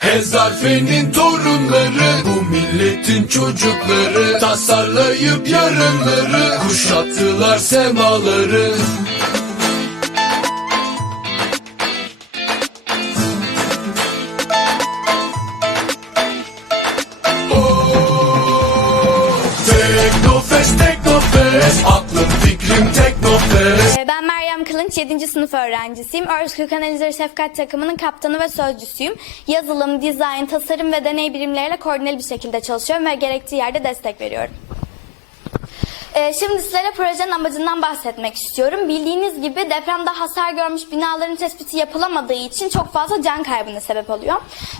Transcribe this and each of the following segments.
Hezarfenin torunları bu milletin çocukları Tasarlayıp yarınları kuşattılar semaları Kılınç, 7. sınıf öğrencisiyim. Özgür Kanalizör Şefkat takımının kaptanı ve sözcüsüyüm. Yazılım, dizayn, tasarım ve deney birimleriyle koordineli bir şekilde çalışıyorum ve gerektiği yerde destek veriyorum. Ee, Şimdi sizlere projenin amacından bahsetmek istiyorum. Bildiğiniz gibi depremde hasar görmüş binaların tespiti yapılamadığı için çok fazla can kaybına sebep oluyor.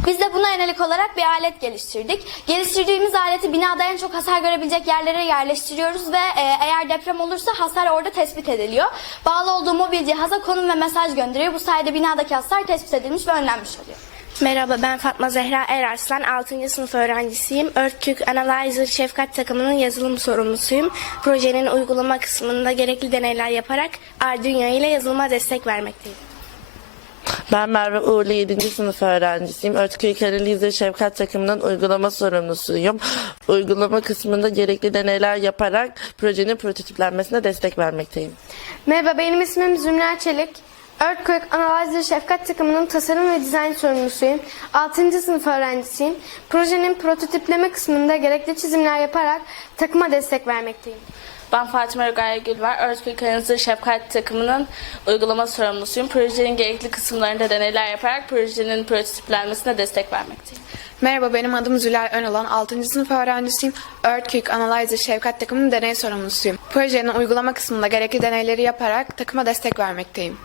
Biz de buna yönelik olarak bir alet geliştirdik. Geliştirdiğimiz aleti binada en çok hasar görebilecek yerlere yerleştiriyoruz ve e, eğer deprem olursa hasar orada tespit ediliyor. Bağlı olduğu mobil cihaza konum ve mesaj gönderiyor. Bu sayede binadaki hasar tespit edilmiş ve önlenmiş oluyor. Merhaba ben Fatma Zehra Erarslan 6. sınıf öğrencisiyim. Örtkük Analyzer Şefkat takımının yazılım sorumlusuyum. Projenin uygulama kısmında gerekli deneyler yaparak Arduino ile yazılıma destek vermekteyim. Ben Merve Uğurlu 7. sınıf öğrencisiyim. Örtköy Karalize Şefkat takımının uygulama sorumlusuyum. Uygulama kısmında gerekli deneyler yaparak projenin prototiplenmesine destek vermekteyim. Merhaba benim ismim Zümra Çelik. Earthquake Analyzer Şefkat takımının tasarım ve dizayn sorumlusuyum. 6. sınıf öğrencisiyim. Projenin prototipleme kısmında gerekli çizimler yaparak takıma destek vermekteyim. Ben Fatıma Rugaya Gülvar, Earthquake Kanızı Şefkat takımının uygulama sorumlusuyum. Projenin gerekli kısımlarında deneyler yaparak projenin prototiplenmesine destek vermekteyim. Merhaba benim adım Zülal Önalan. 6. sınıf öğrencisiyim. Earthquake Analyzer Şevkat takımının deney sorumlusuyum. Projenin uygulama kısmında gerekli deneyleri yaparak takıma destek vermekteyim.